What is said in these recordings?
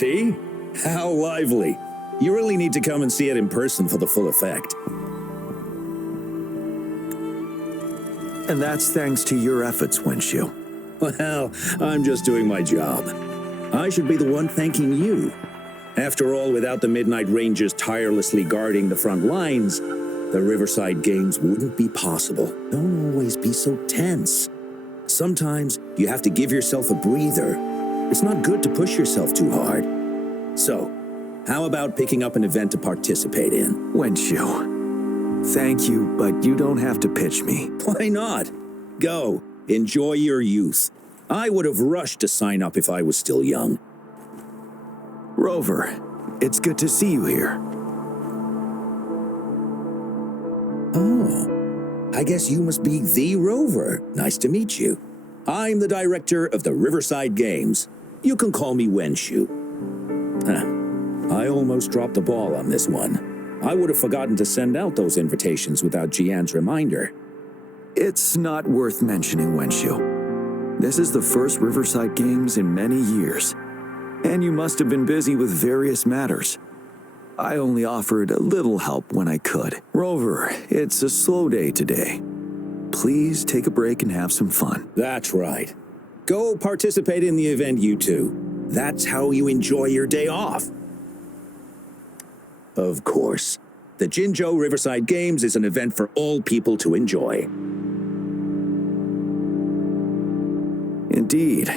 See? How lively. You really need to come and see it in person for the full effect. And that's thanks to your efforts, Wenshu. Well, I'm just doing my job. I should be the one thanking you. After all, without the Midnight Rangers tirelessly guarding the front lines, the Riverside Games wouldn't be possible. Don't always be so tense. Sometimes you have to give yourself a breather. It's not good to push yourself too hard. So, how about picking up an event to participate in? Wenshu, thank you, but you don't have to pitch me. Why not? Go. Enjoy your youth. I would have rushed to sign up if I was still young. Rover, it's good to see you here. Oh, I guess you must be the Rover. Nice to meet you. I'm the director of the Riverside Games. You can call me Wenshu. I almost dropped the ball on this one. I would have forgotten to send out those invitations without Jiyan's reminder. It's not worth mentioning, Wenshu. This is the first Riverside Games in many years, and you must have been busy with various matters. I only offered a little help when I could. Rover, it's a slow day today. Please take a break and have some fun. That's right. Go participate in the event, you two. That's how you enjoy your day off. Of course. The Jinzhou Riverside Games is an event for all people to enjoy. Indeed.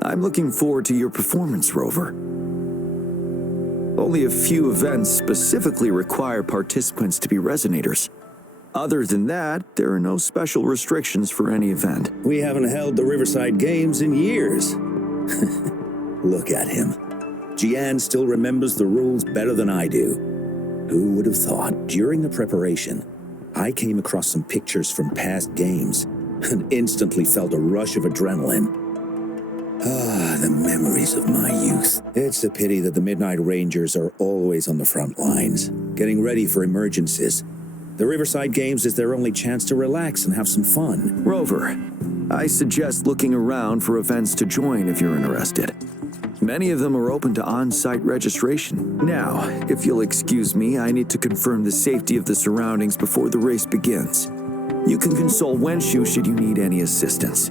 I'm looking forward to your performance, Rover. Only a few events specifically require participants to be Resonators. Other than that, there are no special restrictions for any event. We haven't held the Riverside Games in years. Look at him. Jiyan still remembers the rules better than I do. Who would have thought? During the preparation, I came across some pictures from past games and instantly felt a rush of adrenaline. Ah, the memories of my youth. It's a pity that the Midnight Rangers are always on the front lines, getting ready for emergencies. The Riverside Games is their only chance to relax and have some fun. Rover, I suggest looking around for events to join if you're interested. Many of them are open to on-site registration. Now, if you'll excuse me, I need to confirm the safety of the surroundings before the race begins. You can consult Wenshu should you need any assistance.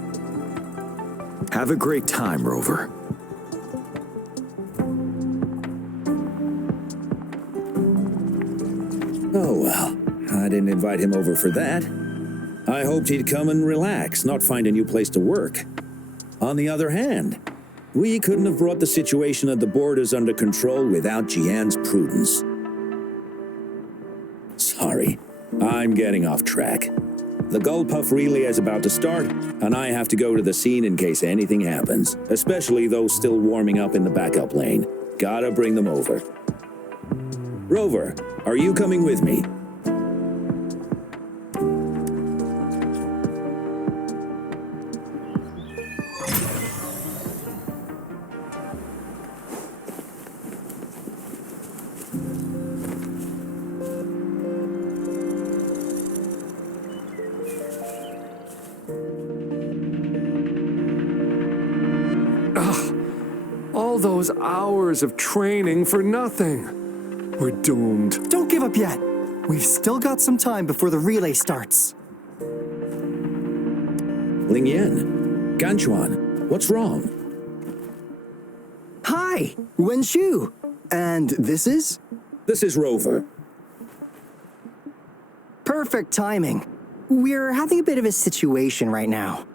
Have a great time, Rover. Oh well, I didn't invite him over for that. I hoped he'd come and relax, not find a new place to work. On the other hand, we couldn't have brought the situation at the borders under control without Jiyan's prudence. Sorry, I'm getting off track. The Gullpuff relay is about to start, and I have to go to the scene in case anything happens, especially those still warming up in the backup lane. Gotta bring them over. Rover, are you coming with me? All those hours of training for nothing. We're doomed. Don't give up yet. We've still got some time before the relay starts. Lingyan, Ganchuan, what's wrong? Hi, Wenshu. And this is? This is Rover. Perfect timing. We're having a bit of a situation right now.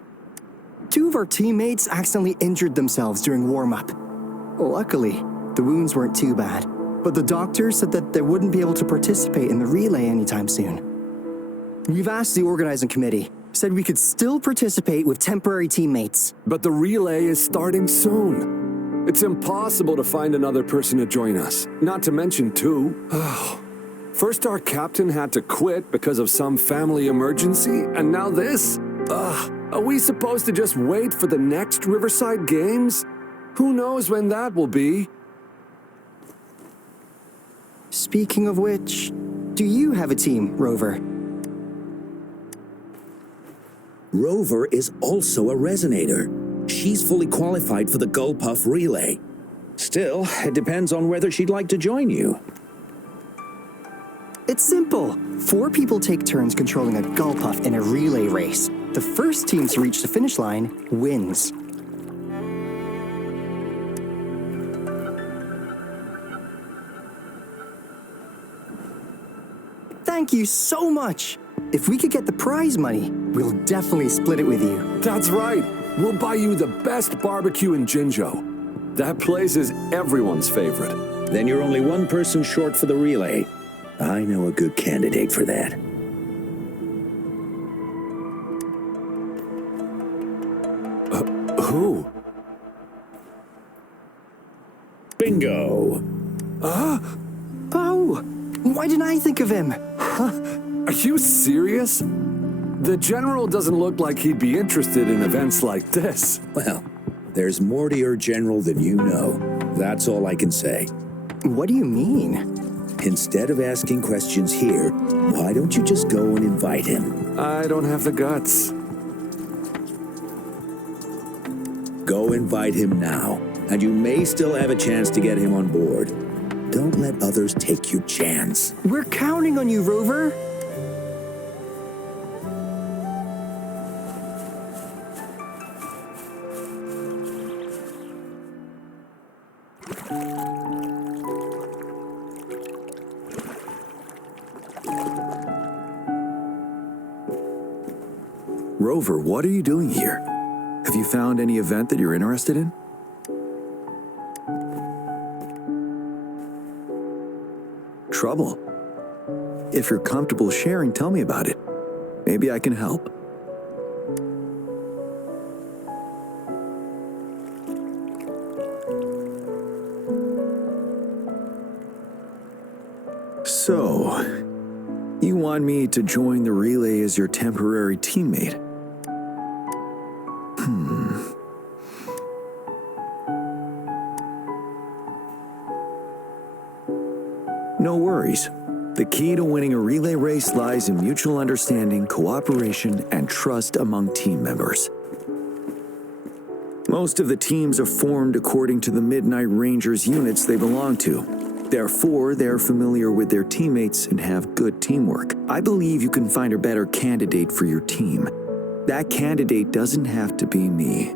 Two of our teammates accidentally injured themselves during warm-up. Luckily, the wounds weren't too bad, but the doctor said that they wouldn't be able to participate in the relay anytime soon. We've asked the organizing committee, said we could still participate with temporary teammates. But the relay is starting soon. It's impossible to find another person to join us, not to mention two. First our captain had to quit because of some family emergency, and now this? Are we supposed to just wait for the next Riverside Games? Who knows when that will be? Speaking of which, do you have a team, Rover? Rover is also a Resonator. She's fully qualified for the Gullpuff relay. Still, it depends on whether she'd like to join you. It's simple. 4 people take turns controlling a Gulpuff in a relay race. The first team to reach the finish line wins. Thank you so much. If we could get the prize money, we'll definitely split it with you. That's right. We'll buy you the best barbecue in Jinzhou. That place is everyone's favorite. Then you're only one person short for the relay. I know a good candidate for that. Who? Bingo! Oh, why didn't I think of him? Are you serious? The General doesn't look like he'd be interested in events like this. Well, there's more to your general than you know. That's all I can say. What do you mean? Instead of asking questions here, why don't you just go and invite him? I don't have the guts. Go invite him now, and you may still have a chance to get him on board. Don't let others take your chance. We're counting on you, Rover. Rover, what are you doing here? Have you found any event that you're interested in? Trouble? If you're comfortable sharing, tell me about it. Maybe I can help. So, you want me to join the relay as your temporary teammate? No worries. The key to winning a relay race lies in mutual understanding, cooperation, and trust among team members. Most of the teams are formed according to the Midnight Rangers units they belong to. Therefore, they're familiar with their teammates and have good teamwork. I believe you can find a better candidate for your team. That candidate doesn't have to be me.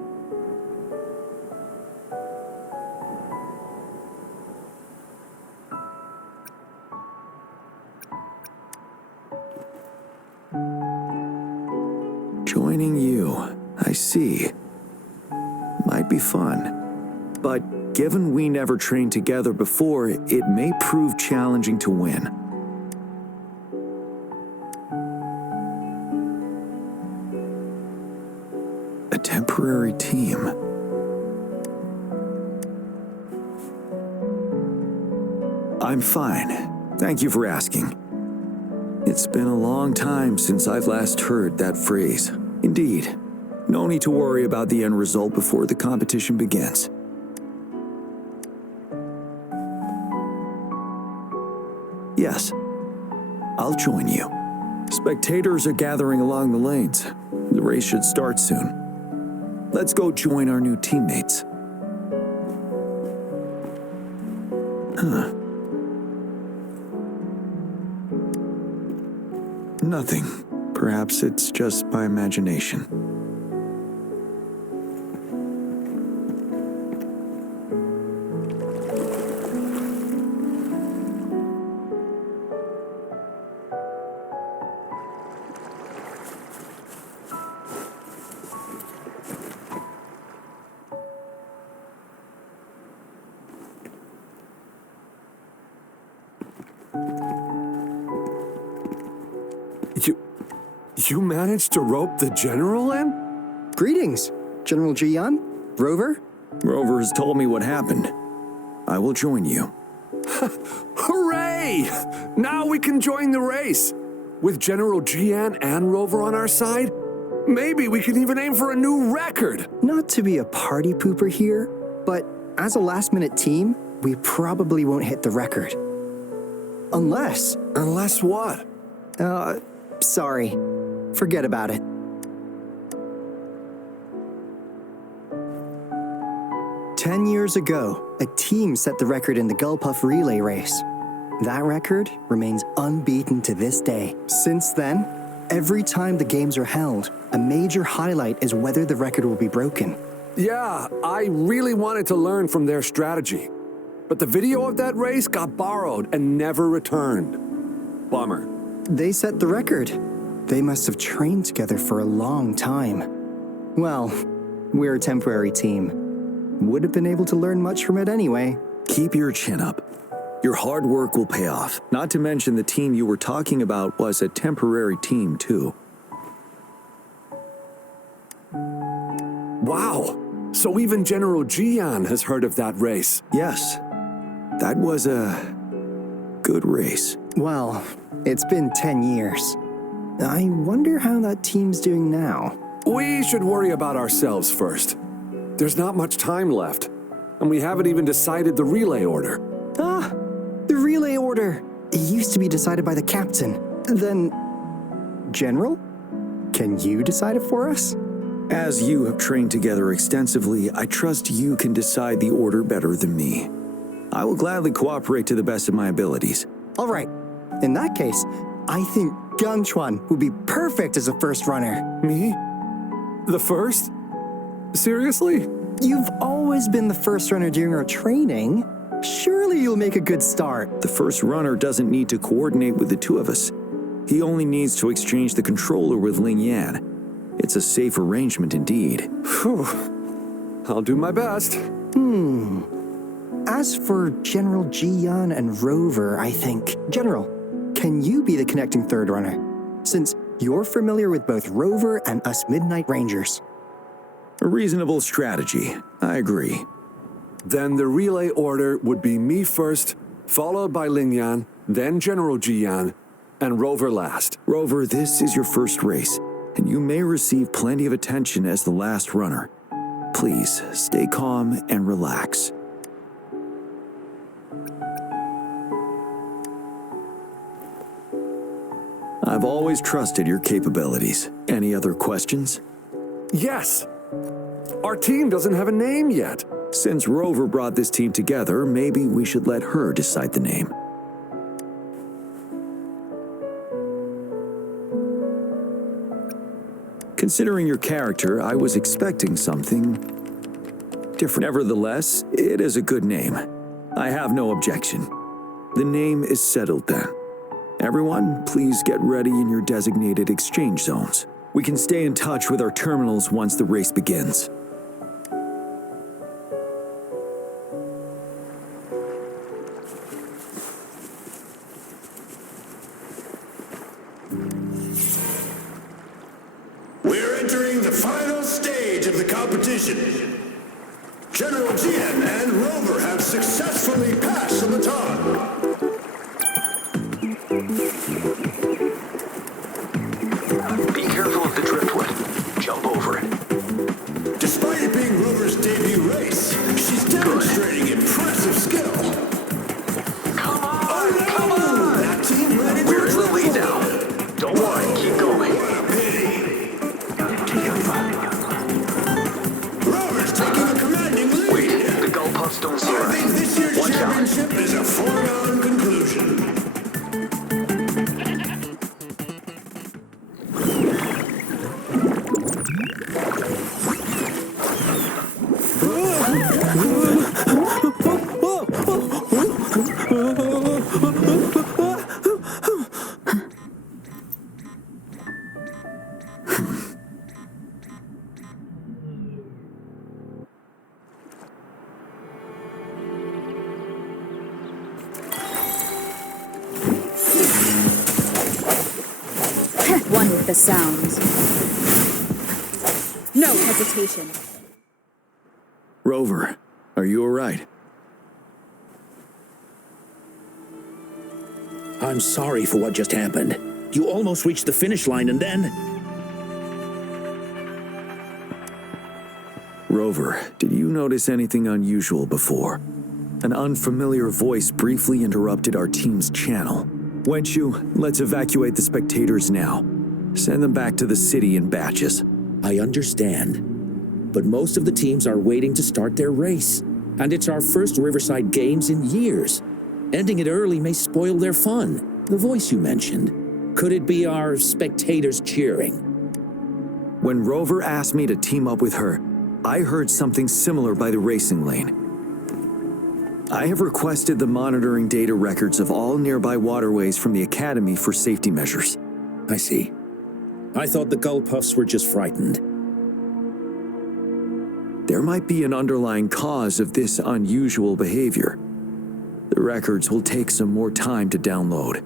Joining you, I see. Might be fun. But given we never trained together before, it may prove challenging to win. A temporary team. I'm fine. Thank you for asking. It's been a long time since I've last heard that phrase. Indeed, no need to worry about the end result before the competition begins. Yes, I'll join you. Spectators are gathering along the lanes. The race should start soon. Let's go join our new teammates. Nothing. Perhaps it's just my imagination. You managed to rope the General in? Greetings, General Jiyan, Rover. Rover has told me what happened. I will join you. Hooray! Now we can join the race. With General Jiyan and Rover on our side, maybe we can even aim for a new record. Not to be a party pooper here, but as a last-minute team, we probably won't hit the record. Unless... Unless what? Sorry. Forget about it. "10 years ago, a team set the record in the Gulpuff relay race. That record remains unbeaten to this day. Since then, every time the games are held, a major highlight is whether the record will be broken. Yeah, I really wanted to learn from their strategy. But the video of that race got borrowed and never returned. Bummer. They set the record. They must have trained together for a long time. Well, we're a temporary team. Would have been able to learn much from it anyway. Keep your chin up. Your hard work will pay off. Not to mention the team you were talking about was a temporary team, too. Wow. So even General Jiyan has heard of that race. Yes. That was a good race. Well, it's been 10 years. I wonder how that team's doing now. We should worry about ourselves first. There's not much time left, and we haven't even decided the relay order. Ah, the relay order. It used to be decided by the captain. Then, General? Can you decide it for us? As you have trained together extensively, I trust you can decide the order better than me. I will gladly cooperate to the best of my abilities. All right. In that case, I think Gunchuan would be perfect as a first runner. Me? The first? Seriously? You've always been the first runner during our training. Surely you'll make a good start. The first runner doesn't need to coordinate with the two of us. He only needs to exchange the controller with Lingyan. It's a safe arrangement indeed. Phew. I'll do my best. As for General Jiyan and Rover, I think. General, can you be the connecting third runner? Since you're familiar with both Rover and us Midnight Rangers. A reasonable strategy. I agree. Then the relay order would be me first, followed by Lingyan, then General Jiyan, and Rover last. Rover, this is your first race, and you may receive plenty of attention as the last runner. Please, stay calm and relax. I've always trusted your capabilities. Any other questions? Yes. Our team doesn't have a name yet. Since Rover brought this team together, maybe we should let her decide the name. Considering your character, I was expecting something different. Nevertheless, it is a good name. I have no objection. The name is settled then. Everyone, please get ready in your designated exchange zones. We can stay in touch with our terminals once the race begins. We're entering the final stage of the competition. General Jiyan and Rover have successfully passed the baton. Be careful of the driftwood. Jump over it. Despite it being Rover's debut race, she's demonstrating impressive skill. Come on! Oh, Come on! that team ready We're in for the lead triple. now. Don't worry, keep going. What a pity. Rover's taking a commanding lead. Wait, the Gulpuffs don't see I us. think this year's Watch out. championship is a foregone conclusion. One with the sounds. No hesitation. Rover, are you all right? I'm sorry for what just happened. You almost reached the finish line and then... Rover, did you notice anything unusual before? An unfamiliar voice briefly interrupted our team's channel. Wenchu, let's evacuate the spectators now. Send them back to the city in batches. I understand. But most of the teams are waiting to start their race. And it's our first Riverside Games in years. Ending it early may spoil their fun. The voice you mentioned. Could it be our spectators cheering? When Rover asked me to team up with her, I heard something similar by the racing lane. I have requested the monitoring data records of all nearby waterways from the Academy for safety measures. I see. I thought the gull puffs were just frightened. There might be an underlying cause of this unusual behavior. The records will take some more time to download.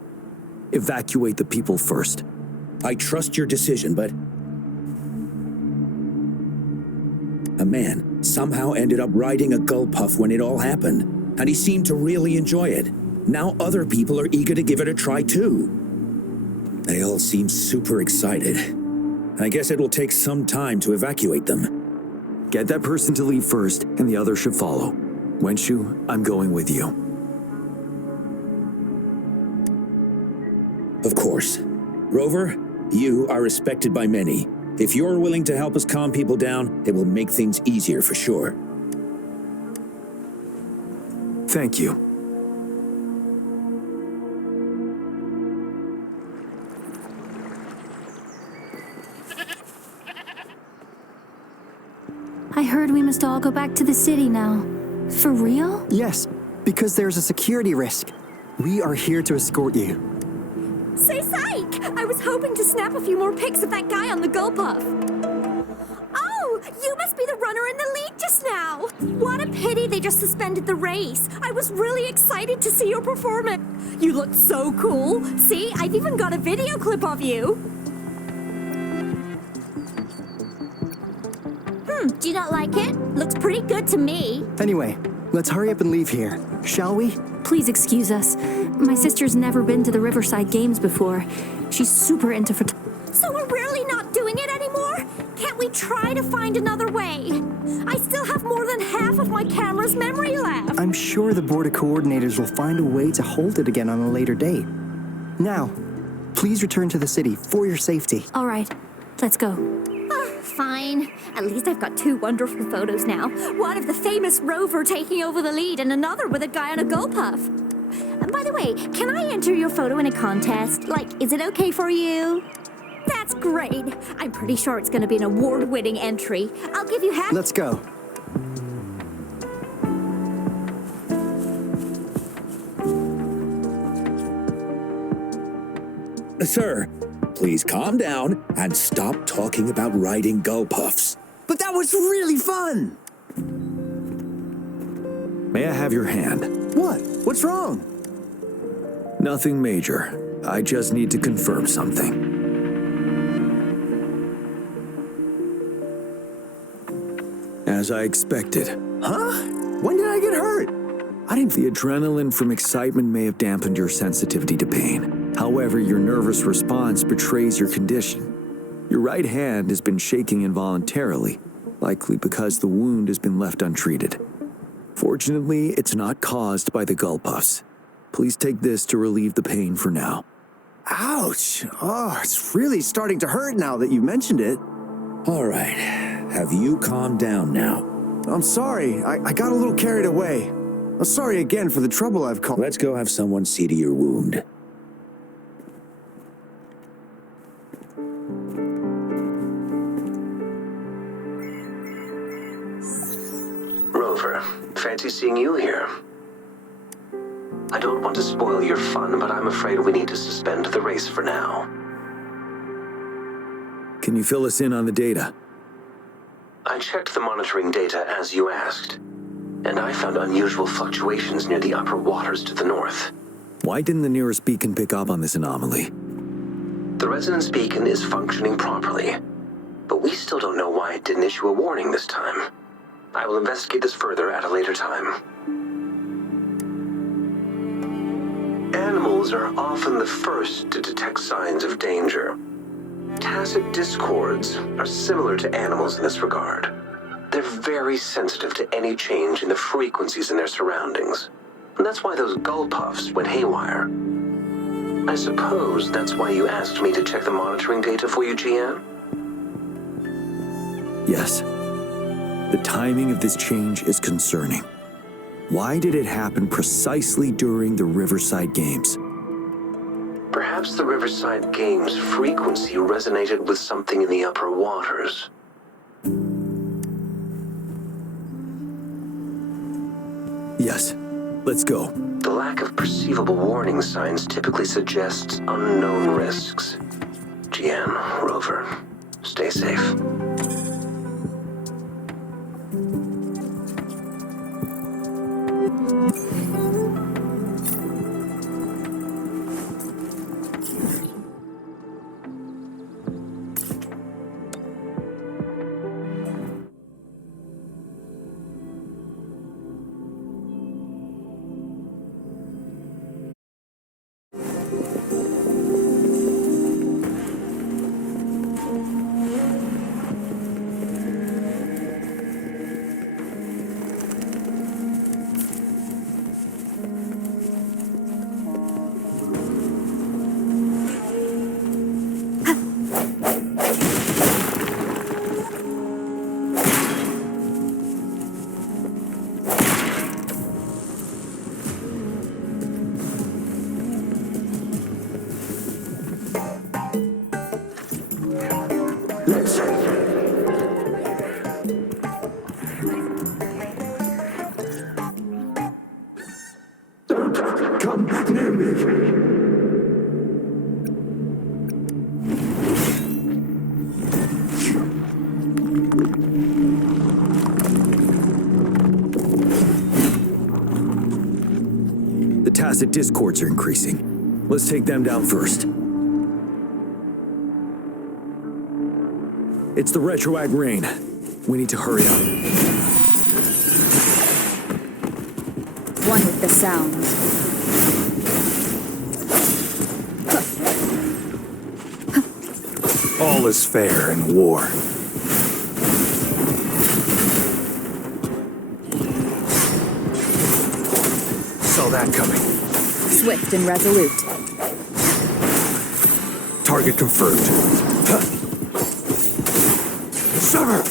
Evacuate the people first. I trust your decision, but... A man somehow ended up riding a gull puff when it all happened, and he seemed to really enjoy it. Now other people are eager to give it a try too. They all seem super excited. I guess it will take some time to evacuate them. Get that person to leave first, and the others should follow. Wenshu, I'm going with you. Of course. Rover, you are respected by many. If you're willing to help us calm people down, it will make things easier for sure. Thank you. I heard we must all go back to the city now. For real? Yes, because there's a security risk. We are here to escort you. Say psych! I was hoping to snap a few more pics of that guy on the gull puff. Oh, you must be the runner in the lead just now. What a pity they just suspended the race. I was really excited to see your performance. You looked so cool. See, I've even got a video clip of you. Do you not like it? Looks pretty good to me. Anyway, let's hurry up and leave here, shall we? Please excuse us. My sister's never been to the Riverside Games before. She's super into So we're really not doing it anymore? Can't we try to find another way? I still have more than half of my camera's memory left. I'm sure the board of coordinators will find a way to hold it again on a later date. Now, please return to the city for your safety. All right, let's go. Fine. At least I've got two wonderful photos now. One of the famous Rover taking over the lead and another with a guy on a gull puff. And by the way, can I enter your photo in a contest? Like, is it okay for you? That's great. I'm pretty sure it's going to be an award-winning entry. I'll give you half... Let's go. Sir, please calm down and stop talking about riding gull puffs. But that was really fun! May I have your hand? What? What's wrong? Nothing major. I just need to confirm something. As I expected. Huh? When did I get hurt? The adrenaline from excitement may have dampened your sensitivity to pain. However, your nervous response betrays your condition. Your right hand has been shaking involuntarily, likely because the wound has been left untreated. Fortunately, it's not caused by the gull puffs. Please take this to relieve the pain for now. Ouch! Oh, it's really starting to hurt now that you mentioned it. All right. Have you calmed down now? I'm sorry. I got a little carried away. I'm sorry again for the trouble I've caused. Let's go have someone see to your wound. Rover, fancy seeing you here. I don't want to spoil your fun, but I'm afraid we need to suspend the race for now. Can you fill us in on the data? I checked the monitoring data as you asked, and I found unusual fluctuations near the upper waters to the north. Why didn't the nearest beacon pick up on this anomaly? The resonance beacon is functioning properly, but we still don't know why it didn't issue a warning this time. I will investigate this further at a later time. Animals are often the first to detect signs of danger. Tacit discords are similar to animals in this regard. They're very sensitive to any change in the frequencies in their surroundings. And that's why those gull puffs went haywire. I suppose that's why you asked me to check the monitoring data for you, Jiyan? Yes. The timing of this change is concerning. Why did it happen precisely during the Riverside Games? Perhaps the Riverside Games' frequency resonated with something in the upper waters. Yes, let's go. The lack of perceivable warning signs typically suggests unknown risks. Jiyan, Rover, stay safe. Come near me. The tacit discords are increasing. Let's take them down first. It's the retroact rain. We need to hurry up. One with the sounds. All is fair in war. Saw that coming. Swift and resolute. Target confirmed. Sever!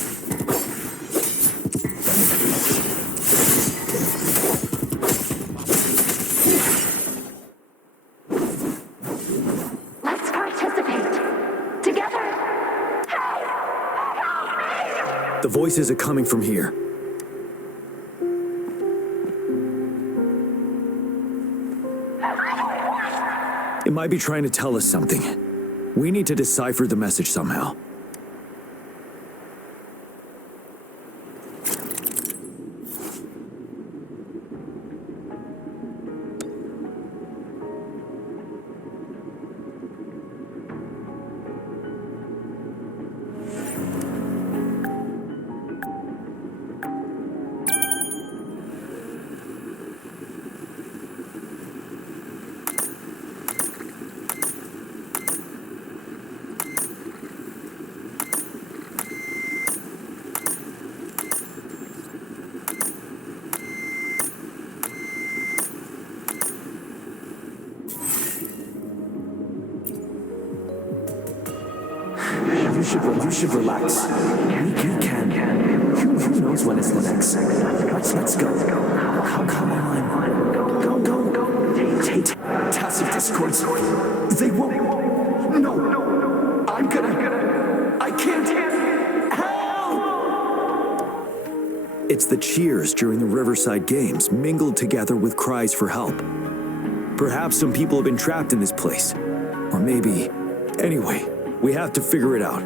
Let's participate. Together. Hey! Help me! The voices are coming from here. It might be trying to tell us something. We need to decipher the message somehow. You should relax. You can. Who knows when it's the next? Let's go. Come on. Go. Take tacit discords. They won't. No. I'm gonna. I can't. Help! It's the cheers during the Riverside Games mingled together with cries for help. Perhaps some people have been trapped in this place. Or maybe... Anyway, we have to figure it out.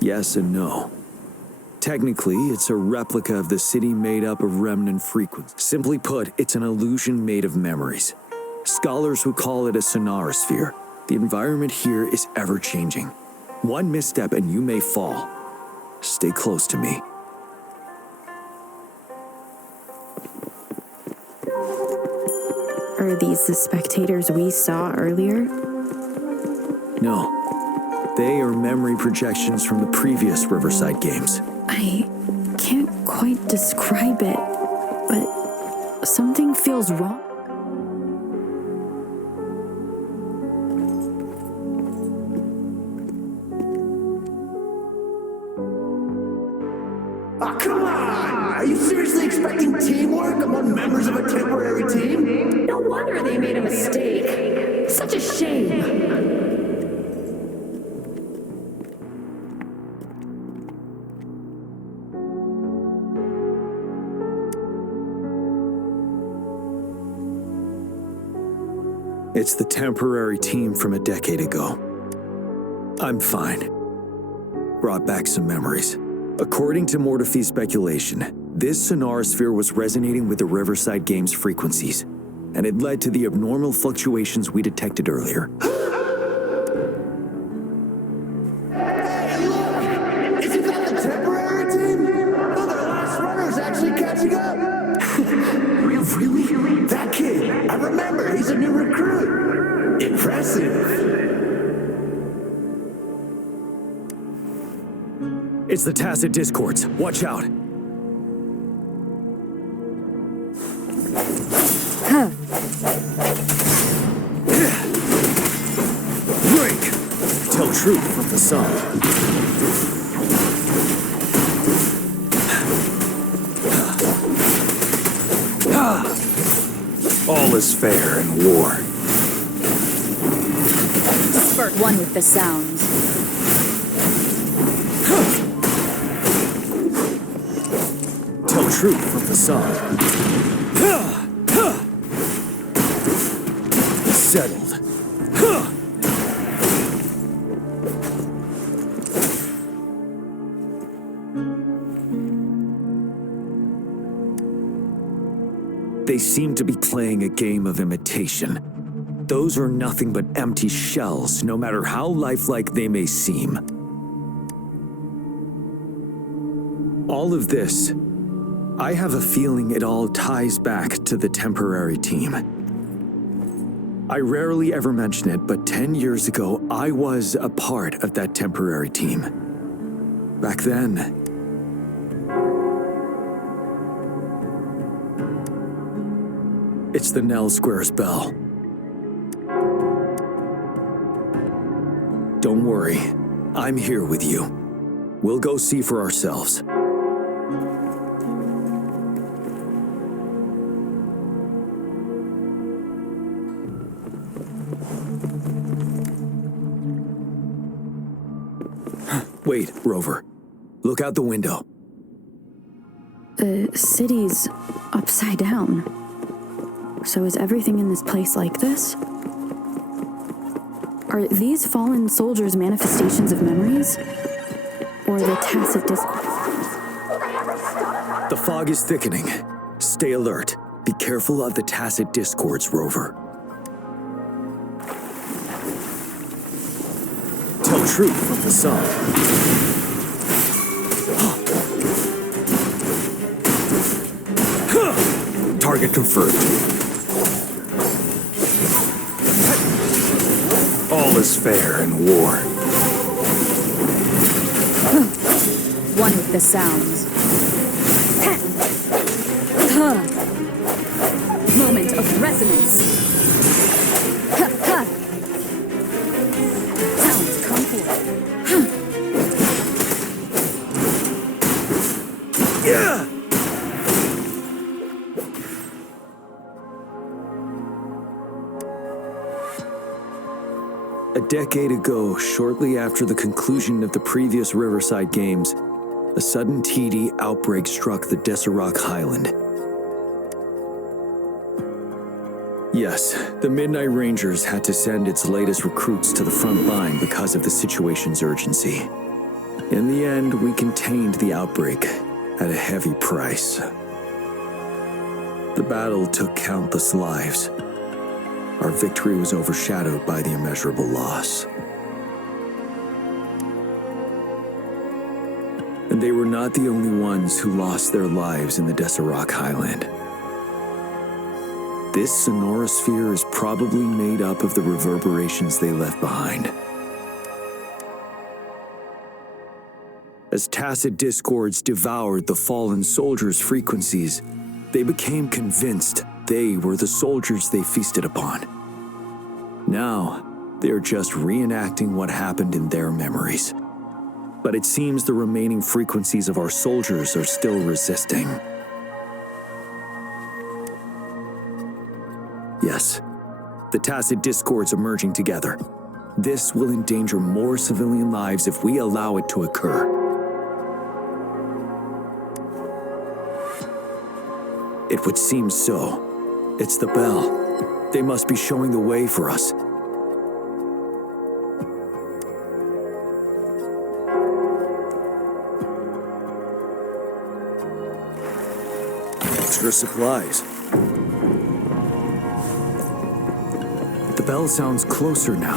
Yes and no. Technically, it's a replica of the city made up of remnant frequencies. Simply put, it's an illusion made of memories. Scholars would call it a sonorosphere. The environment here is ever-changing. One misstep and you may fall. Stay close to me. Are these the spectators we saw earlier? No, they are memory projections from the previous Riverside games. I can't quite describe it, but something feels wrong. Oh, come on! Are you seriously expecting teamwork among members of a temporary team? No wonder they made a mistake. Such a shame. It's the temporary team from a decade ago. I'm fine. Brought back some memories. According to Mortefy's speculation, this sonorosphere was resonating with the Riverside Games frequencies, and it led to the abnormal fluctuations we detected earlier. Hey, look! Isn't that the temporary team? Oh, the last runner's actually catching up! Really? That kid! I remember, he's a new recruit! Impressive! It's the tacit discords. Watch out. Break! Tell truth from the sun. All is fair in war. Spurt one with the sounds. Tell truth from the sun. Settled. They seem to be playing a game of imitation. Those are nothing but empty shells, no matter how lifelike they may seem. All of this, I have a feeling it all ties back to the temporary team. I rarely ever mention it, but 10 years ago, I was a part of that temporary team. Back then, it's the Nell Squares bell. Don't worry, I'm here with you. We'll go see for ourselves. Wait, Rover. Look out the window. The city's upside down. So is everything in this place like this? Are these fallen soldiers manifestations of memories? Or the tacit discourse? The fog is thickening. Stay alert. Be careful of the tacit discords, Rover. Tell truth from the sun. Target confirmed. All is fair in war. One with the sounds. Moment of resonance. Sounds come forth. Yeah! A decade ago, shortly after the conclusion of the previous Riverside Games, a sudden TD outbreak struck the Deserac Highland. Yes, the Midnight Rangers had to send its latest recruits to the front line because of the situation's urgency. In the end, we contained the outbreak at a heavy price. The battle took countless lives. Our victory was overshadowed by the immeasurable loss. And they were not the only ones who lost their lives in the Deserac Highland. This sonorosphere is probably made up of the reverberations they left behind. As tacit discords devoured the fallen soldiers' frequencies, they became convinced they were the soldiers they feasted upon. Now, they're just reenacting what happened in their memories. But it seems the remaining frequencies of our soldiers are still resisting. Yes, the tacit discords are merging together. This will endanger more civilian lives if we allow it to occur. It would seem so. It's the bell. They must be showing the way for us. Extra supplies. The bell sounds closer now.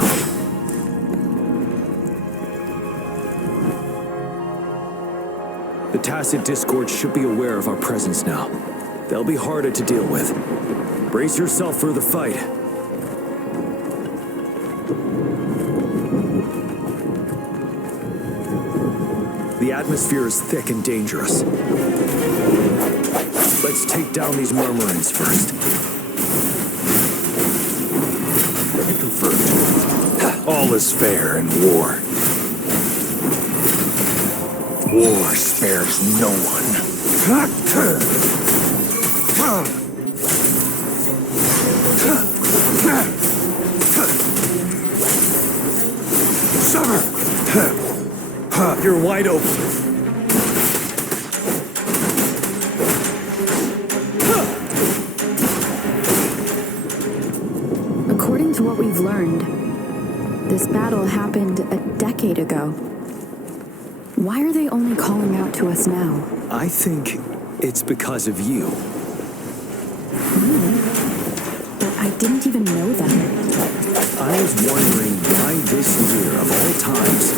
The tacit discord should be aware of our presence now. They'll be harder to deal with. Brace yourself for the fight. The atmosphere is thick and dangerous. Let's take down these murmurings first. Confirmed. All is fair in war. War spares no one. Summer! You're wide open. According to what we've learned, this battle happened a decade ago. Why are they only calling out to us now? I think it's because of you. Me? But I didn't even know them. I was wondering why this year, of all times,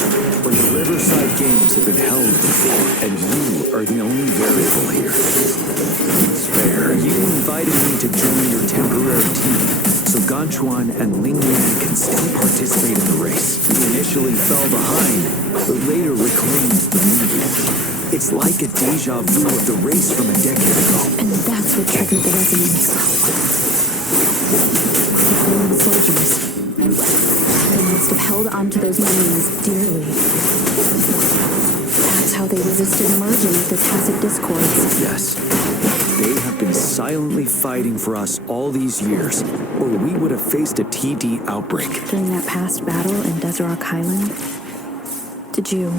when the Riverside Games have been held before, and you are the only variable here. It's fair. You invited me to join your temporary team, so Ganchuan and Ling Yan can still participate in the race. We initially fell behind, but later reclaimed the lead. It's like a deja vu of the race from a decade ago. And that's what triggered the resonance. The fallen soldiers. They must have held onto those memories dearly. That's how they resisted merging with the tacit discords. Yes. They have been silently fighting for us all these years, or we would have faced a TD outbreak. During that past battle in Desert Island, did you?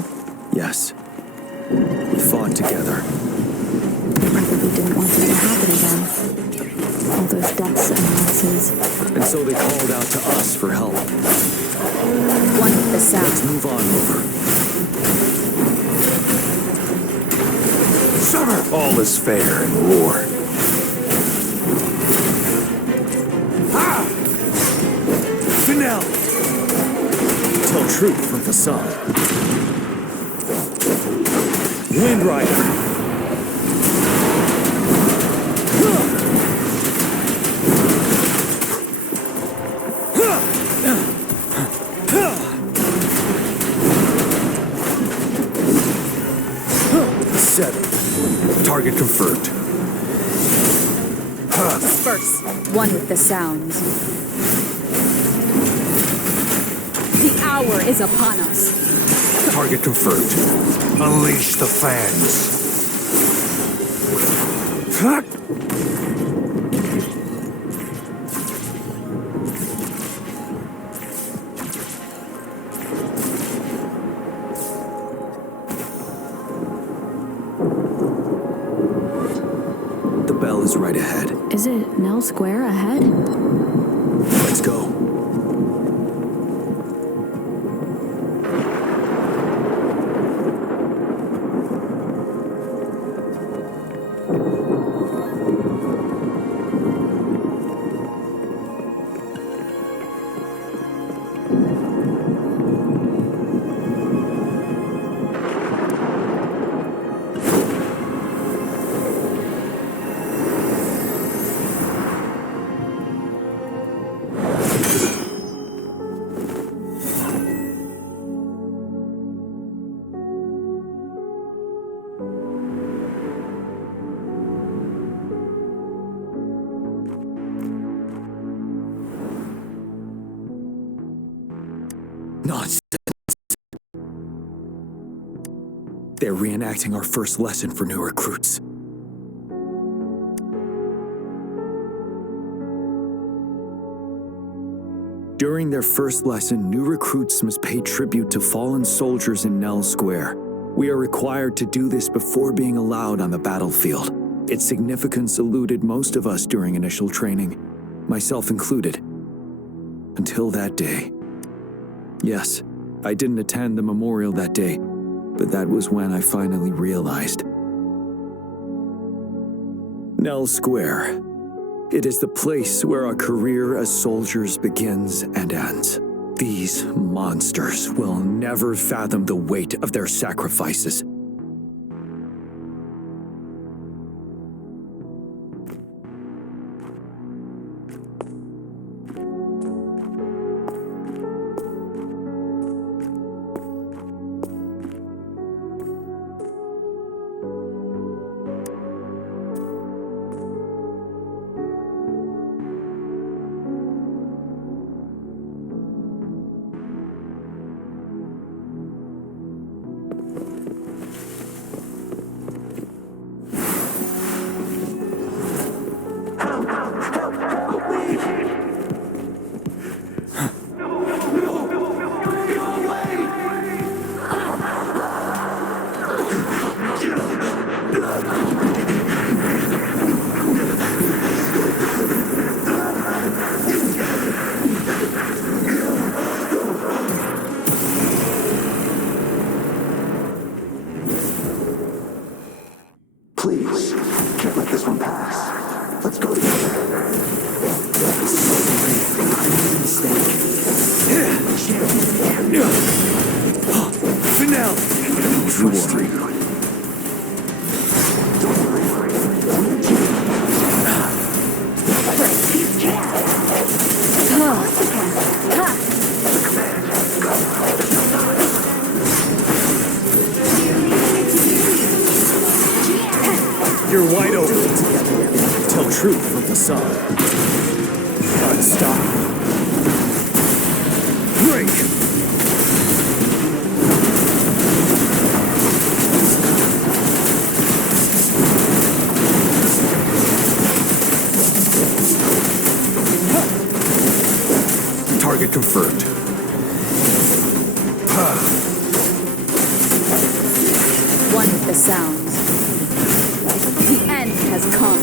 Yes. We fought together. They probably didn't want it to happen again. All those deaths and losses. And so they called out to us for help. One with the sound. Let's move on, Rover. Summer! All is fair in war. Ah! Finale! Tell truth from the sun. Wind Rider! Target confirmed. Disperse. One with the sounds. The hour is upon us. Target confirmed. Unleash the fans. The bell is right ahead. Is it Nell Square ahead? Let's go. Nonsense. They're reenacting our first lesson for new recruits. During their first lesson, new recruits must pay tribute to fallen soldiers in Nell Square. We are required to do this before being allowed on the battlefield. Its significance eluded most of us during initial training, myself included. Until that day. Yes, I didn't attend the memorial that day, but that was when I finally realized. Nell Square. It is the place where our career as soldiers begins and ends. These monsters will never fathom the weight of their sacrifices. Please, can't let this one pass. Let's go together. Finale! Trust you. You're wide open. Tell truth from facade. Unstoppable. Break! Target confirmed. One with the sounds. The end has come.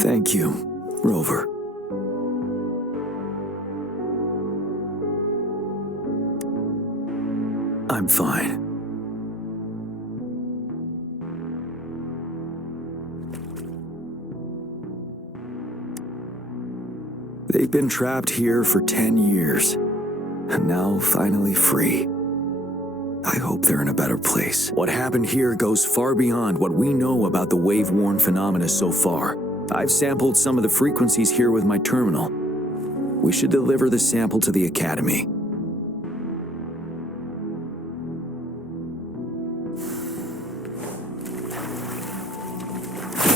Thank you, Rover. I'm fine. They've been trapped here for 10 years, and now finally free. I hope they're in a better place. What happened here goes far beyond what we know about the wave-worn phenomena so far. I've sampled some of the frequencies here with my terminal. We should deliver the sample to the Academy.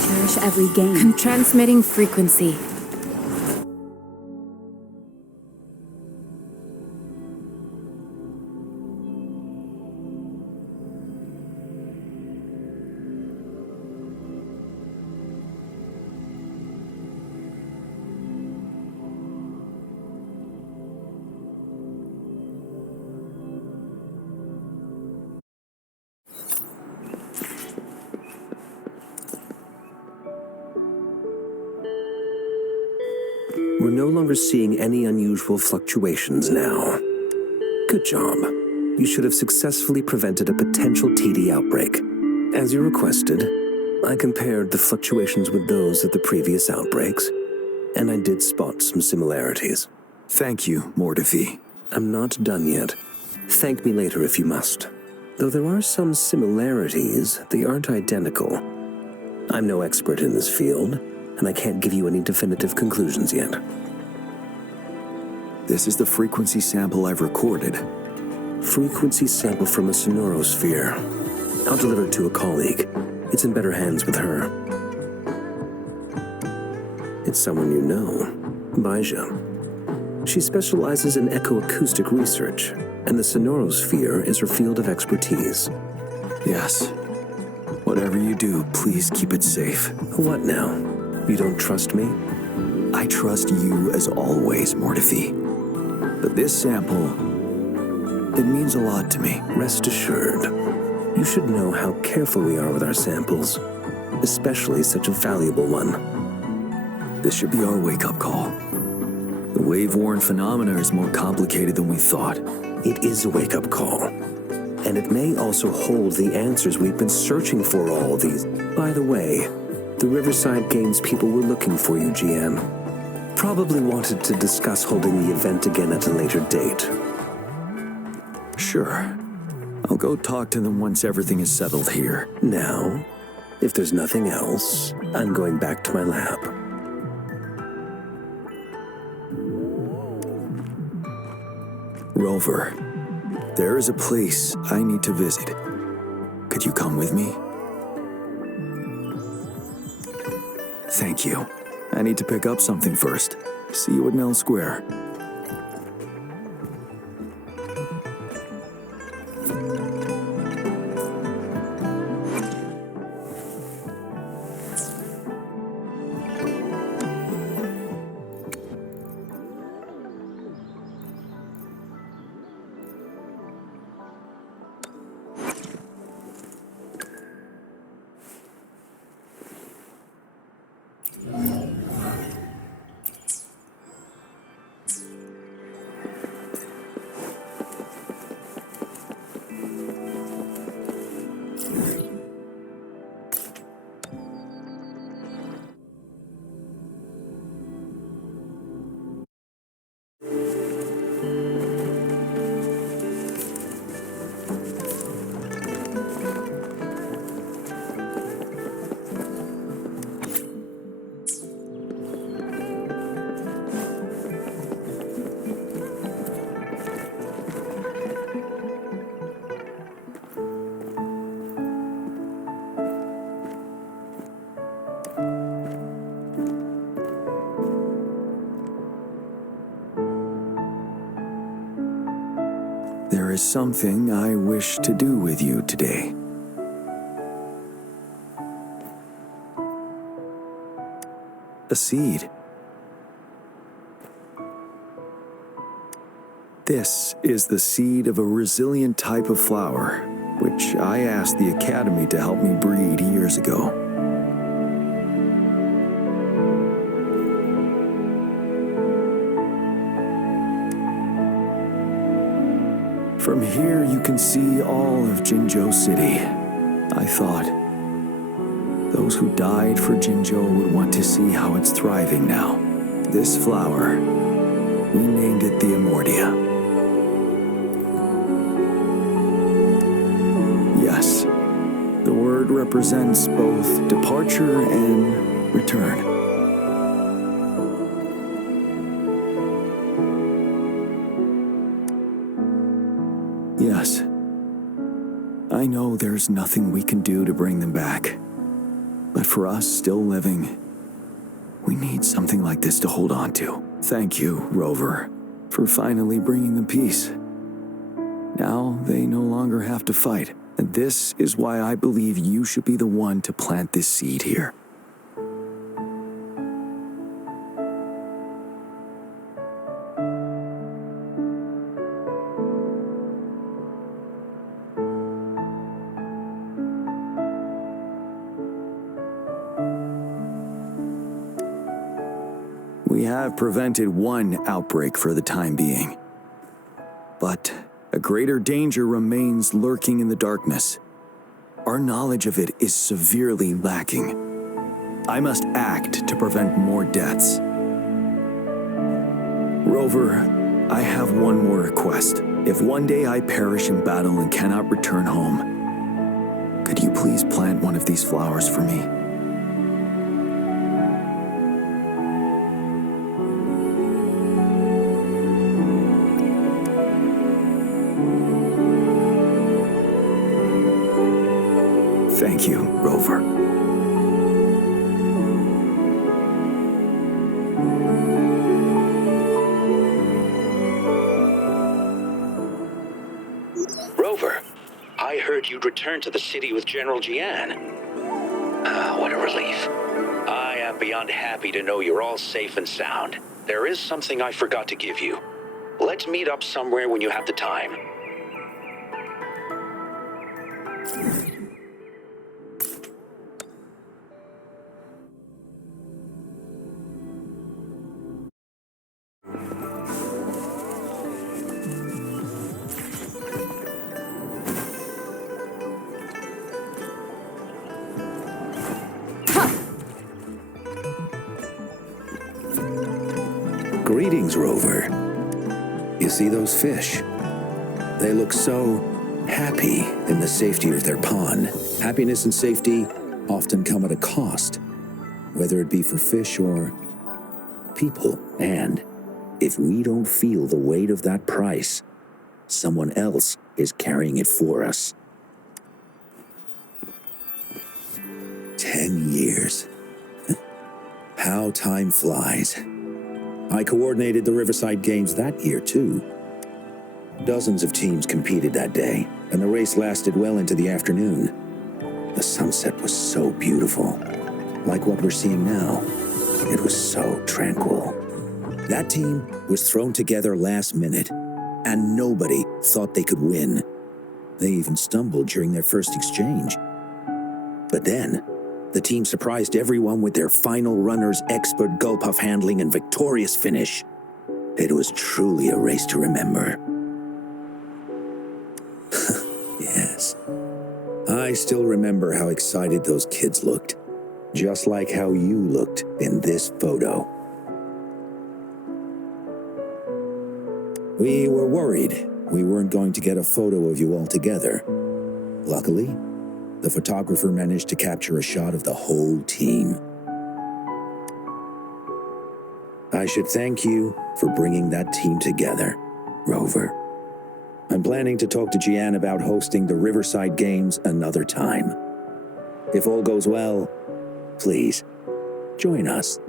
Cherish every game. Transmitting frequency. We're no longer seeing any unusual fluctuations now. Good job. You should have successfully prevented a potential TD outbreak. As you requested, I compared the fluctuations with those of the previous outbreaks, and I did spot some similarities. Thank you, Mortifi. I'm not done yet. Thank me later if you must. Though there are some similarities, they aren't identical. I'm no expert in this field, and I can't give you any definitive conclusions yet. This is the frequency sample I've recorded. Frequency sample from a sonorosphere. I'll deliver it to a colleague. It's in better hands with her. It's someone you know, Baija. She specializes in echoacoustic research, and the sonorosphere is her field of expertise. Yes. Whatever you do, please keep it safe. What now? You don't trust me? I trust you as always, Mortifi. But this sample, it means a lot to me. Rest assured. You should know how careful we are with our samples, especially such a valuable one. This should be our wake-up call. The wave-worn phenomena is more complicated than we thought. It is a wake-up call. And it may also hold the answers we've been searching for all these. By the way, the Riverside Games people were looking for you, Jiyan. Probably wanted to discuss holding the event again at a later date. Sure. I'll go talk to them once everything is settled here. Now, if there's nothing else, I'm going back to my lab. Rover, there is a place I need to visit. Could you come with me? Thank you. I need to pick up something first. See you at Nell Square. There is something I wish to do with you today. A seed. This is the seed of a resilient type of flower, which I asked the Academy to help me breed years ago. From here, you can see all of Jinzhou City. I thought those who died for Jinzhou would want to see how it's thriving now. This flower, we named it the Amordia. Yes, the word represents both departure and return. Yes. I know there's nothing we can do to bring them back. But for us still living, we need something like this to hold on to. Thank you, Rover, for finally bringing them peace. Now they no longer have to fight. And this is why I believe you should be the one to plant this seed here. We have prevented one outbreak for the time being. But a greater danger remains lurking in the darkness. Our knowledge of it is severely lacking. I must act to prevent more deaths. Rover, I have one more request. If one day I perish in battle and cannot return home, could you please plant one of these flowers for me? Thank you, Rover. Rover, I heard you'd returned to the city with General Jiyan. What a relief. I am beyond happy to know you're all safe and sound. There is something I forgot to give you. Let's meet up somewhere when you have the time. Greetings, Rover. You see those fish? They look so happy in the safety of their pond. Happiness and safety often come at a cost, whether it be for fish or people. And if we don't feel the weight of that price, someone else is carrying it for us. 10 years. How time flies. I coordinated the Riverside Games that year, too. Dozens of teams competed that day, and the race lasted well into the afternoon. The sunset was so beautiful, like what we're seeing now. It was so tranquil. That team was thrown together last minute, and nobody thought they could win. They even stumbled during their first exchange. But then, the team surprised everyone with their final runner's expert gulpuff handling and victorious finish. It was truly a race to remember. Yes. I still remember how excited those kids looked, just like how you looked in this photo. We were worried we weren't going to get a photo of you all together. Luckily, the photographer managed to capture a shot of the whole team. I should thank you for bringing that team together, Rover. I'm planning to talk to Jiyan about hosting the Riverside Games another time. If all goes well, please, join us.